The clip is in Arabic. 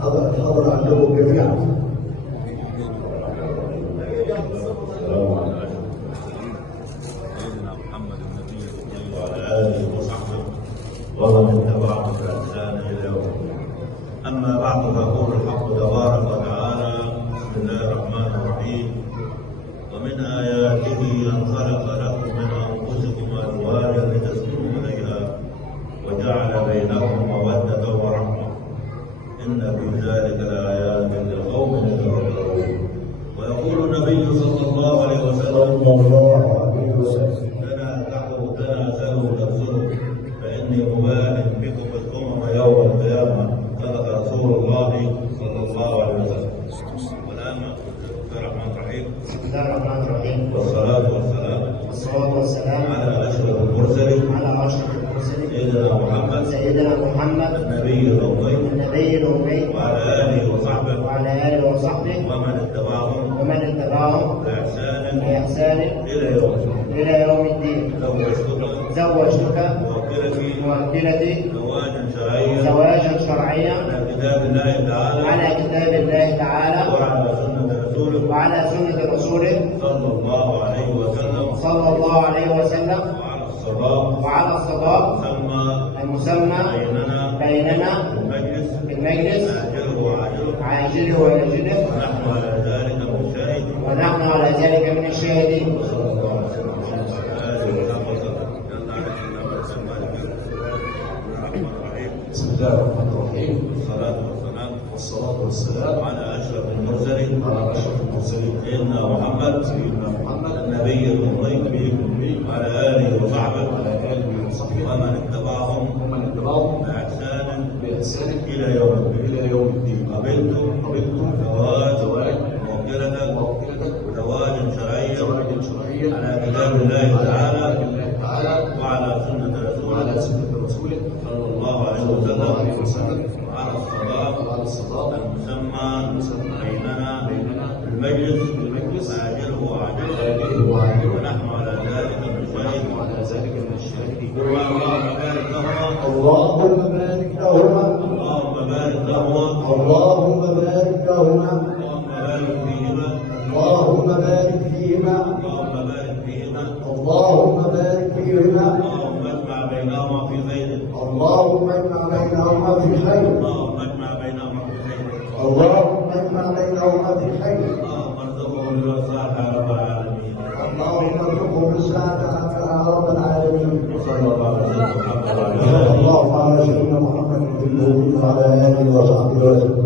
حضر عندكم جميعا. سيدنا محمد النبي وعلى آله وصحبه ومن اتبعهم بإحسان إلى يوم الدين. أما بعد فيقول الحق تبارك وتعالى: بسم الله الرحمن الرحيم: ومن آياته أن خلق لكم من أنفسكم أزواجا لتسكنوا إليها وجعل بينكم مودة ورحمة إن في ذلك لآيات لقوم يتفكرون. ويقول النبي صلى الله عليه وسلم: تناسلوا تبصروا فإني مبال بكم الأمم يوم القيامة. صدق رسول الله صلى الله عليه وسلم. والآن بسم الله الرحمن الرحيم. بسم الله الرحمن الرحيم. والصلاة والسلام على أشرف المرسلين سيدنا محمد النبي الأمي وعلى آله وصحبه ومن اتبعهم بإحسان إلى يوم الدين. زوجتك موكلتي زواجا شرعيا على كتاب الله تعالى وعلى سنة رسوله صلى الله عليه وسلم وعلى الصداق المسمى بيننا بالمجلس عاجله وآجله ونحن على ذلك من الشاهدين. بسم الله الرحمن الرحيم. والصلاة والسلام على أشرف المرسلين سيدنا محمد النبي الأمي وعلى آله وصحبه ومن اتبعهم بإحسان إلى يوم الدين. قبلت زواج موكلتك زواجا شرعيا على كتاب الله تعالى وعلى سنة رسوله صلى الله عليه وسلم وعلى الصداق المسمى بيننا بالمجلس عاجله وعاجله ونحن على ذلك من الشاهدين. اللهم بارك لهما اللهم بارك لهما اللهم بارك لهما اللهم بارك فيهما اللهم بارك فيهما اللهم اجمع بينهما في خير اللهم اجمع بينهما في خير اللهم اجمع بينهما في خير اللهم اجمع بينهما في خير اللهم ارزقهم بالصالح يا رب العالمين. اللهم ارزقهم بالسعادة يا رب العالمين. وصلى الله على سيدنا محمد صلى الله على سيدنا محمد وعلى آله وصحبه وسلم.